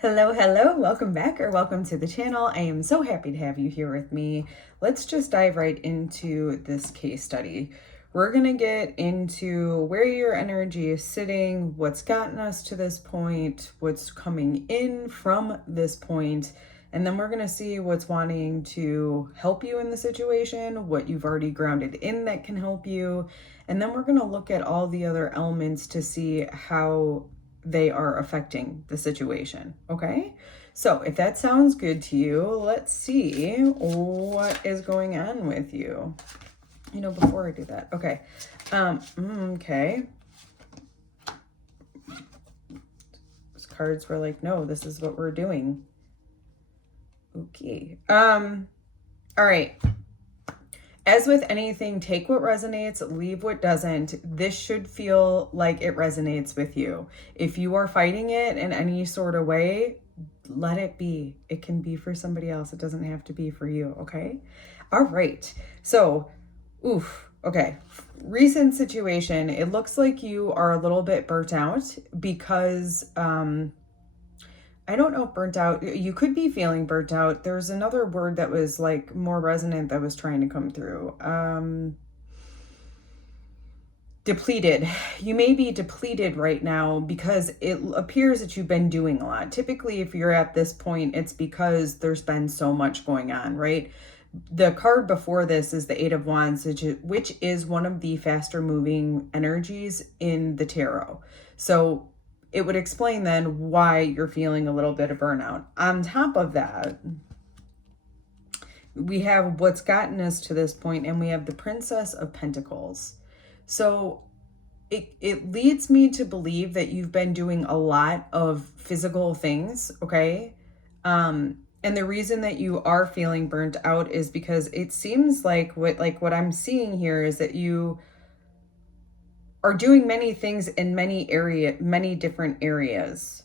Hello, hello, welcome back or welcome to the channel. I am so happy to have you here with me. Let's just dive right into this case study. We're going to get into where your energy is sitting, what's gotten us to this point, what's coming in from this point, and then we're going to see what's wanting to help you in the situation, what you've already grounded in that can help you, and then we're going to look at all the other elements to see how they are affecting the situation. Okay, so if that sounds good to you, let's see what is going on with you. You know, before I do that, okay, okay. Those cards were like, no, this is what we're doing. Okay. All right. As with anything, take what resonates, leave what doesn't. This should feel like it resonates with you. If you are fighting it in any sort of way, let it be. It can be for somebody else. It doesn't have to be for you, okay? All right. So, okay. Recent situation. It looks like you are a little bit burnt out because, I don't know if burnt out, you could be feeling burnt out. There's another word that was like more resonant that was trying to come through. Depleted. You may be depleted right now because it appears that you've been doing a lot. Typically, if you're at this point, it's because there's been so much going on, right? The card before this is the 𝗍𝗲𝗲𝗹𝗶, which is one of the faster moving energies in the tarot. So it would explain then why you're feeling a little bit of burnout. On top of that, we have what's gotten us to this point, and we have the Princess of Pentacles. So it leads me to believe that you've been doing a lot of physical things, okay? And the reason that you are feeling burnt out is because it seems like what I'm seeing here is that you are doing many things in many different areas.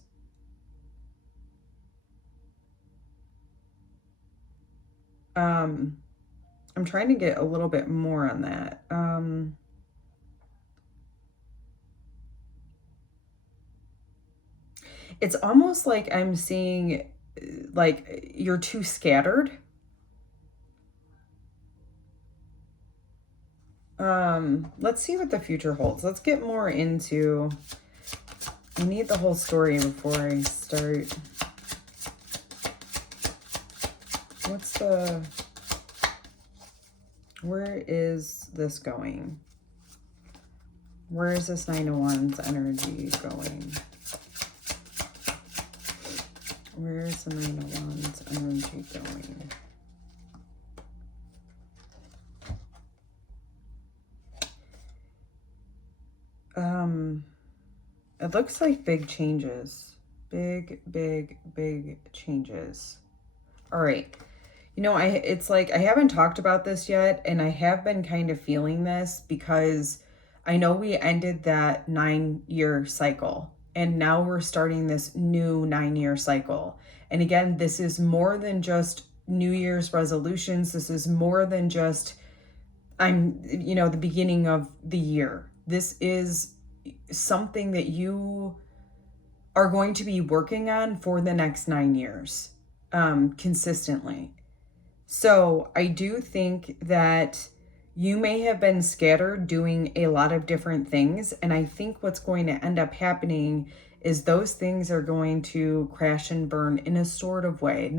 I'm trying to get a little bit more on that. It's almost like I'm seeing like you're too scattered. Let's see what the future holds. Let's get more into, I need the whole story before I start. Where is this going? Where is this Nine of Wands energy going? Where is the Nine of Wands energy going? It looks like big changes. Big changes. All right. You know, it's like I haven't talked about this yet, and I have been kind of feeling this because I know we ended that 9-year cycle, and now we're starting this new 9-year cycle. And again, this is more than just New Year's resolutions. This is more than just, the beginning of the year. This is something that you are going to be working on for the next 9 years, consistently. So I do think that you may have been scattered doing a lot of different things. And I think what's going to end up happening is those things are going to crash and burn in a sort of way.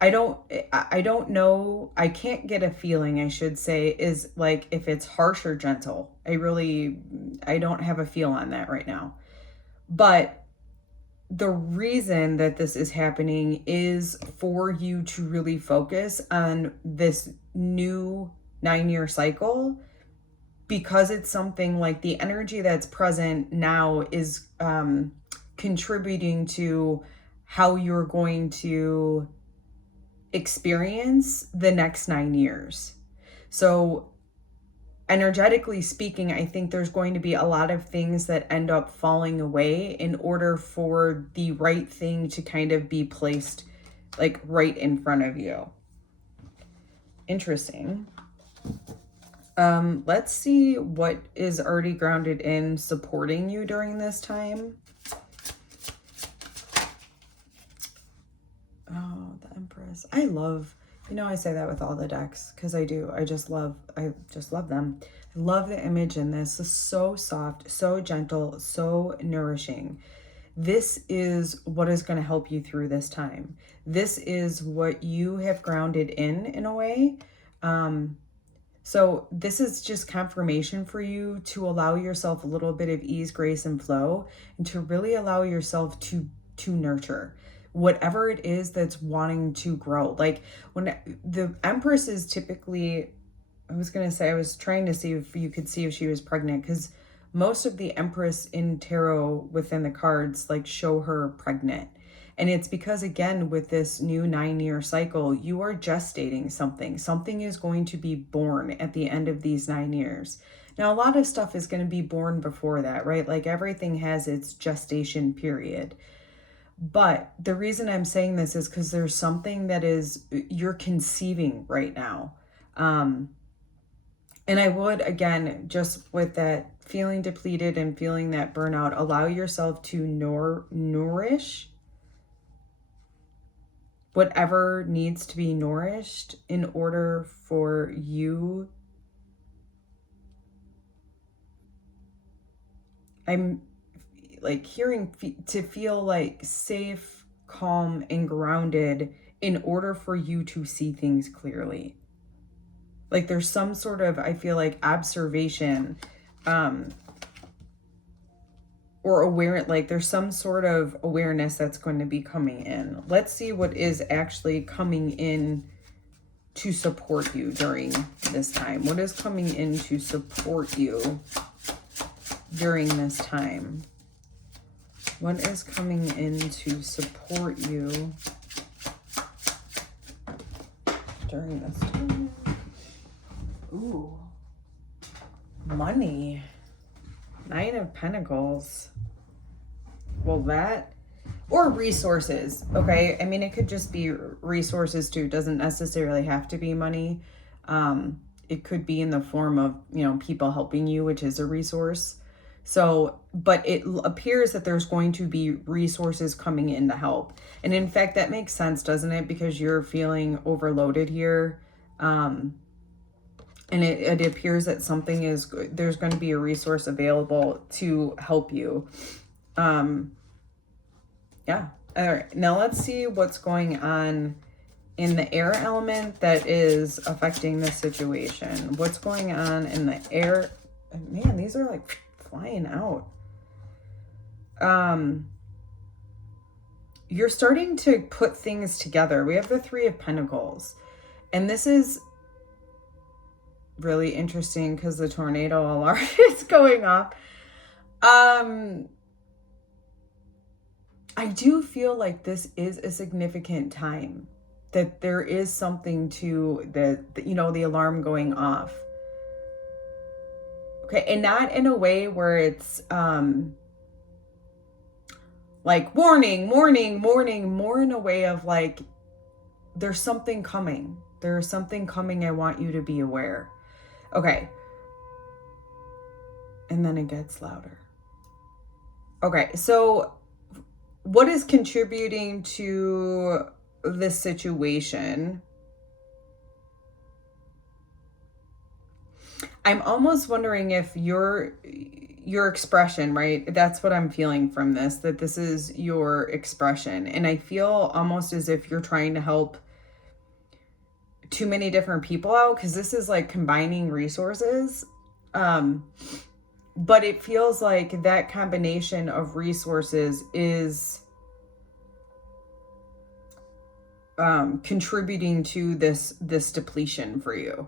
I don't know. I can't get a feeling, I should say, is like if it's harsh or gentle. I don't have a feel on that right now. But the reason that this is happening is for you to really focus on this new 9-year cycle, because it's something like the energy that's present now is contributing to how you're going to experience the next 9 years. So energetically speaking, I think there's going to be a lot of things that end up falling away in order for the right thing to kind of be placed like right in front of you. Interesting. Let's see what is already grounded in supporting you during this time. Empress. I love, you know, I say that with all the decks because I do. I just love them. I love the image in this. It's so soft, so gentle, so nourishing. This is what is going to help you through this time. This is what you have grounded in a way. So this is just confirmation for you to allow yourself a little bit of ease, grace, and flow, and to really allow yourself to nurture whatever it is that's wanting to grow. Like when the Empress is typically, I was trying to see if you could see if she was pregnant, because most of the Empress in tarot within the cards like show her pregnant. And it's because, again, with this new 9-year cycle, you are gestating something. Something is going to be born at the end of these 9 years. Now, a lot of stuff is going to be born before that, right? Like everything has its gestation period. But the reason I'm saying this is because there's something that is, you're conceiving right now. And I would, again, just with that feeling depleted and feeling that burnout, allow yourself to nourish whatever needs to be nourished in order for you. I'm like hearing to feel like safe, calm, and grounded in order for you to see things clearly. Like there's some sort of, I feel like, observation, or aware, like there's some sort of awareness that's going to be coming in. Let's see what is actually coming in to support you during this time. What is coming in to support you during this time? What is coming in to support you during this time? Ooh, money. 9 of Pentacles. Well, that, or resources, okay? I mean, it could just be resources too. It doesn't necessarily have to be money. It could be in the form of, you know, people helping you, which is a resource. So, but it appears that there's going to be resources coming in to help. And in fact, that makes sense, doesn't it? Because you're feeling overloaded here. And it appears that something is, there's going to be a resource available to help you. Yeah. All right. Now let's see what's going on in the air element that is affecting the situation. What's going on in the air? Man, these are like flying out. You're starting to put things together. We have the 3 of Pentacles. And this is really interesting because the tornado alarm is going off. I do feel like this is a significant time, that there is something to the you know, the alarm going off. Okay, and not in a way where it's like warning, warning, warning, more in a way of like, there's something coming. There's something coming. I want you to be aware. Okay. And then it gets louder. Okay, so what is contributing to this situation? I'm almost wondering if your expression, right? That's what I'm feeling from this, that this is your expression. And I feel almost as if you're trying to help too many different people out, because this is like combining resources. But it feels like that combination of resources is contributing to this depletion for you.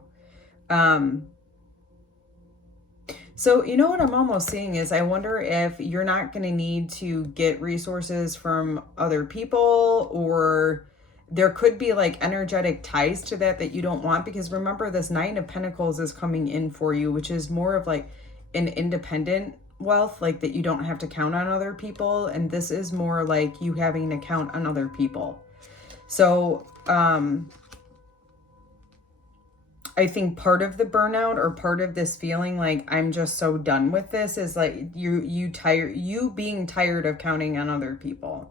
So, you know what I'm almost seeing is, I wonder if you're not going to need to get resources from other people, or there could be like energetic ties to that you don't want, because remember, this 9 of Pentacles is coming in for you, which is more of like an independent wealth, like that you don't have to count on other people. And this is more like you having to count on other people. So, I think part of the burnout, or part of this feeling like I'm just so done with this, is like you being tired of counting on other people.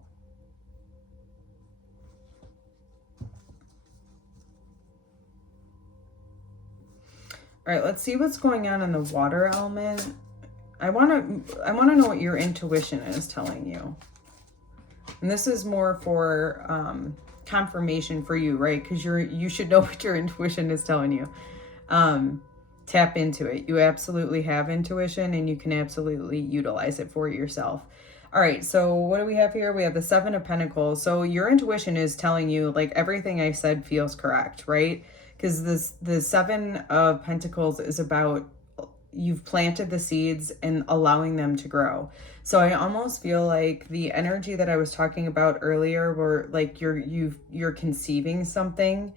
All right, let's see what's going on in the water element. I want to know what your intuition is telling you. And this is more for confirmation for you, right? Because you should know what your intuition is telling you. Tap into it. You absolutely have intuition, and you can absolutely utilize it for yourself. All right, so what do we have here? We have the Seven of Pentacles. So your intuition is telling you, like, everything I said feels correct, right? Because the Seven of Pentacles is about you've planted the seeds and allowing them to grow. So I almost feel like the energy that I was talking about earlier, where like you're conceiving something,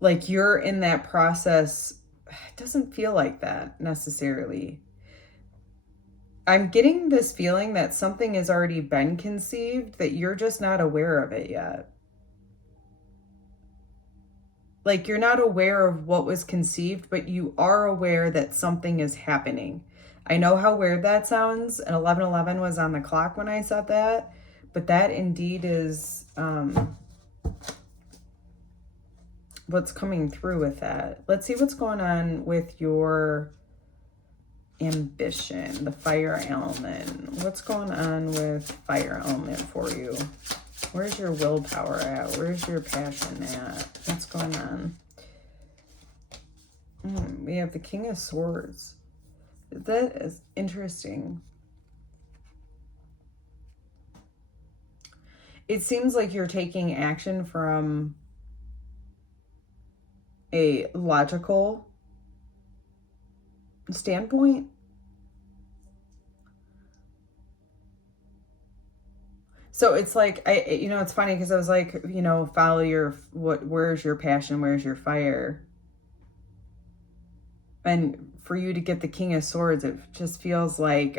like you're in that process. It doesn't feel like that necessarily. I'm getting this feeling that something has already been conceived, that you're just not aware of it yet. Like you're not aware of what was conceived, but you are aware that something is happening. I know how weird that sounds, and 11:11 was on the clock when I said that, but that indeed is what's coming through with that. Let's see what's going on with your ambition, the fire element. What's going on with fire element for you? Where's your willpower at? Where's your passion at? What's going on? We have the King of Swords. That is interesting. It seems like you're taking action from a logical standpoint. So it's like, it's funny because I was like, follow your, where's your passion? Where's your fire? And for you to get the King of Swords, it just feels like,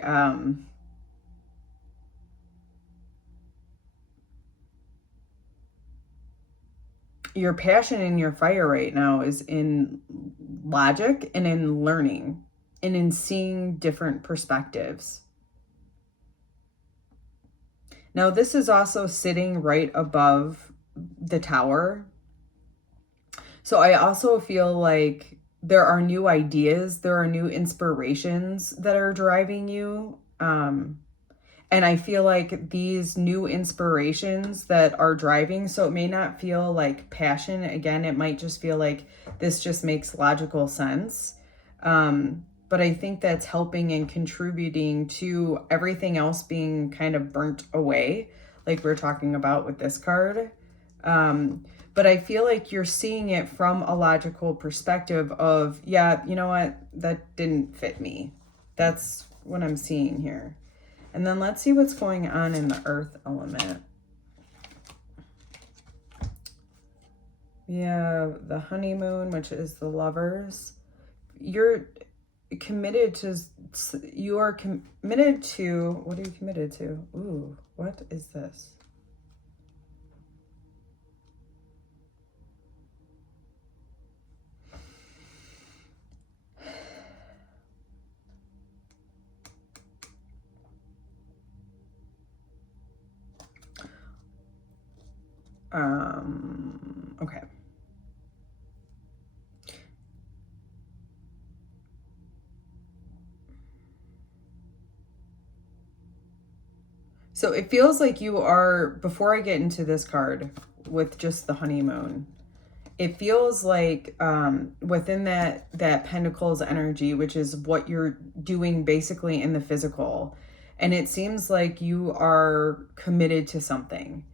your passion and your fire right now is in logic and in learning and in seeing different perspectives. Now, this is also sitting right above the tower. So I also feel like there are new ideas, there are new inspirations that are driving you. And I feel like these new inspirations that are driving, so it may not feel like passion. Again, it might just feel like this just makes logical sense. But I think that's helping and contributing to everything else being kind of burnt away, like we're talking about with this card. But I feel like you're seeing it from a logical perspective of, yeah, you know what, that didn't fit me. That's what I'm seeing here. And then let's see what's going on in the earth element. We have the honeymoon, which is the lovers. You're committed to, what are you committed to? Ooh, what is this? Okay. So it feels like you are, before I get into this card with just the honeymoon, it feels like within that Pentacles energy, which is what you're doing basically in the physical, and it seems like you are committed to something.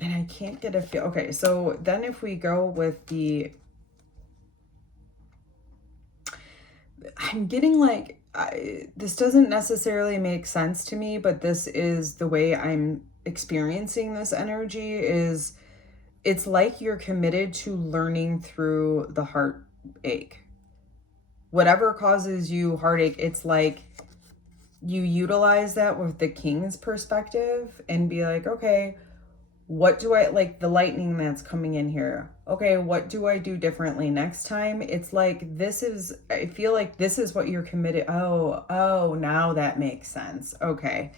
And I can't get a feel. Okay, so then if we go with the, I'm getting like, this doesn't necessarily make sense to me, but this is the way I'm experiencing this energy. Is it's like you're committed to learning through the heartache. Whatever causes you heartache, it's like you utilize that with the King's perspective and be like, okay, what do I, like the lightning that's coming in here, okay, what do I do differently next time? It's like, this is, I feel like this is what you're committed. Oh, now that makes sense. Okay.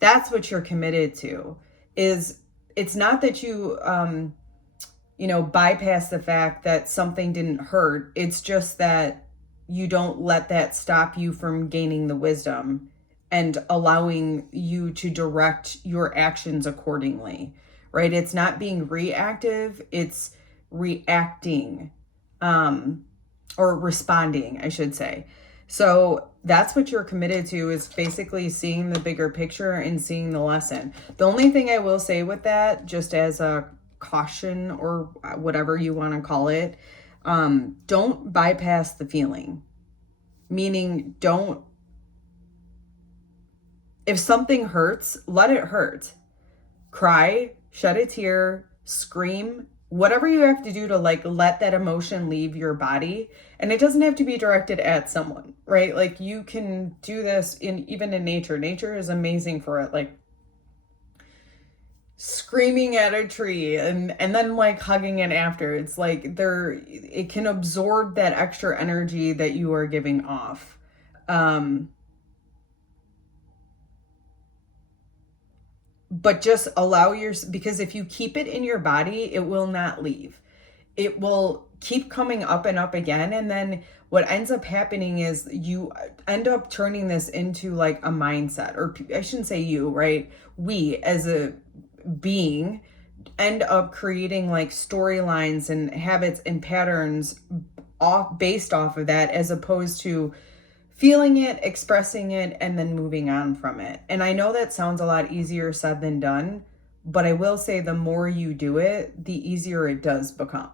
That's what you're committed to. Is it's not that you, you know, bypass the fact that something didn't hurt. It's just that you don't let that stop you from gaining the wisdom and allowing you to direct your actions accordingly, right? It's not being reactive, it's reacting, or responding, I should say. So that's what you're committed to, is basically seeing the bigger picture and seeing the lesson. The only thing I will say with that, just as a caution or whatever you want to call it, don't bypass the feeling. Meaning, don't, if something hurts, let it hurt. Cry, shed a tear, scream, whatever you have to do to like let that emotion leave your body. And it doesn't have to be directed at someone, right? Like you can do this even in nature. Nature is amazing for it. Like screaming at a tree and then like hugging it after. It's like it can absorb that extra energy that you are giving off. But just allow because if you keep it in your body, it will not leave. It will keep coming up and up again. And then what ends up happening is you end up turning this into like a mindset, or I shouldn't say you, right? We as a being end up creating like storylines and habits and patterns based off of that, as opposed to feeling it, expressing it, and then moving on from it. And I know that sounds a lot easier said than done, but I will say the more you do it, the easier it does become.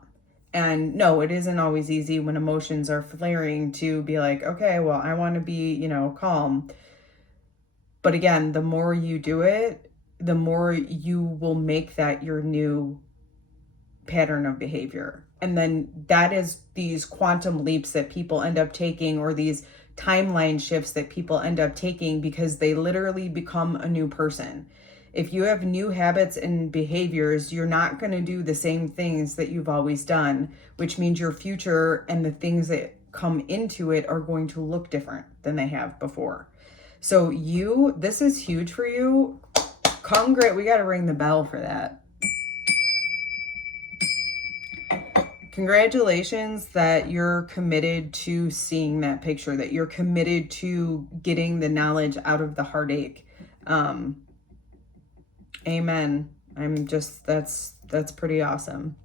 And no, it isn't always easy when emotions are flaring to be like, okay, well, I want to be, you know, calm. But again, the more you do it, the more you will make that your new pattern of behavior. And then that is these quantum leaps that people end up taking, or these timeline shifts that people end up taking, because they literally become a new person. If you have new habits and behaviors, you're not going to do the same things that you've always done, which means your future and the things that come into it are going to look different than they have before. So this is huge for you. We got to ring the bell for that. Congratulations that you're committed to seeing that picture, that you're committed to getting the knowledge out of the heartache. Amen. That's pretty awesome.